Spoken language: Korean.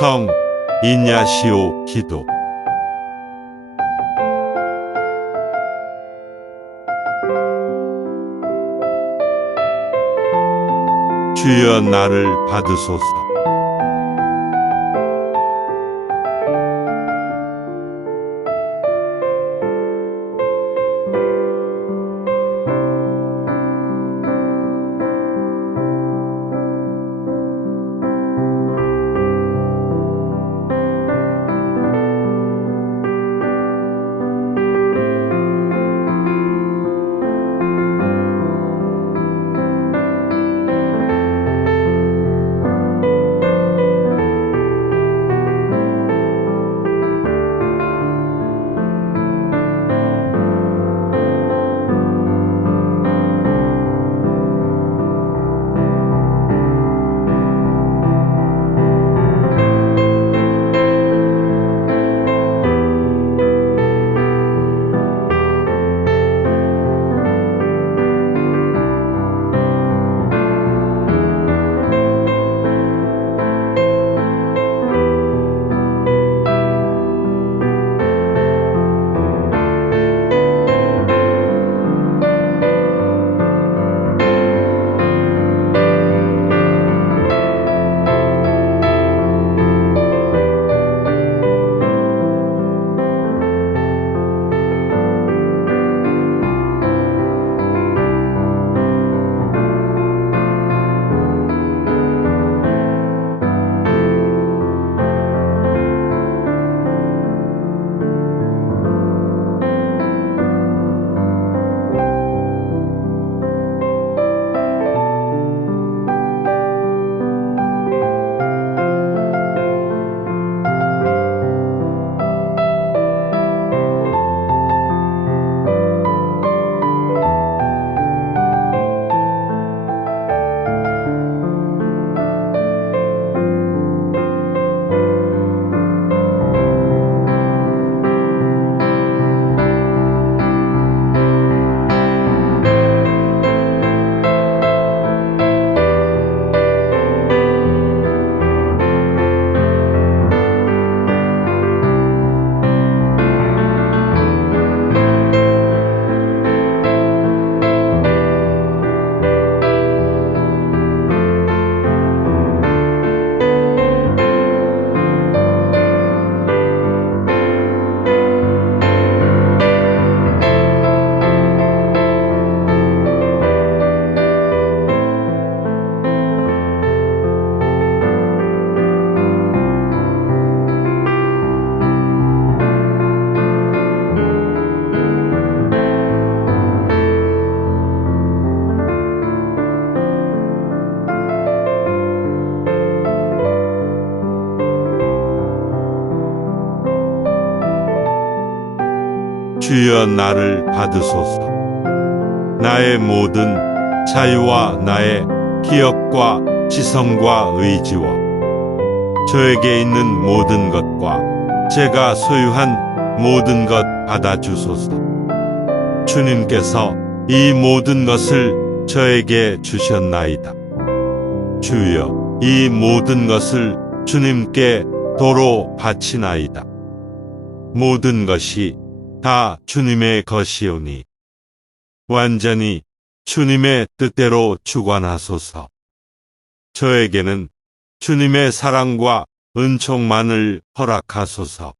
성 이냐시오 기도. 주여 나를 받으소서 주여 나를 받으소서 나의 모든 자유와 나의 기억과 지성과 의지와 저에게 있는 모든 것과 제가 소유한 모든 것 받아주소서. 주님께서 이 모든 것을 저에게 주셨나이다. 주여, 이 모든 것을 주님께 도로 바치나이다. 모든 것이 다 주님의 것이오니 완전히 주님의 뜻대로 주관하소서. 저에게는 주님의 사랑과 은총만을 허락하소서.